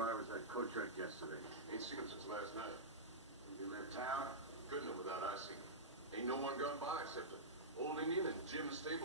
survivors had coat check yesterday. Ain't seen him since last night. You left town? Couldn't have without I seen him. Ain't no one gone by except an old Indian and Jim Staples.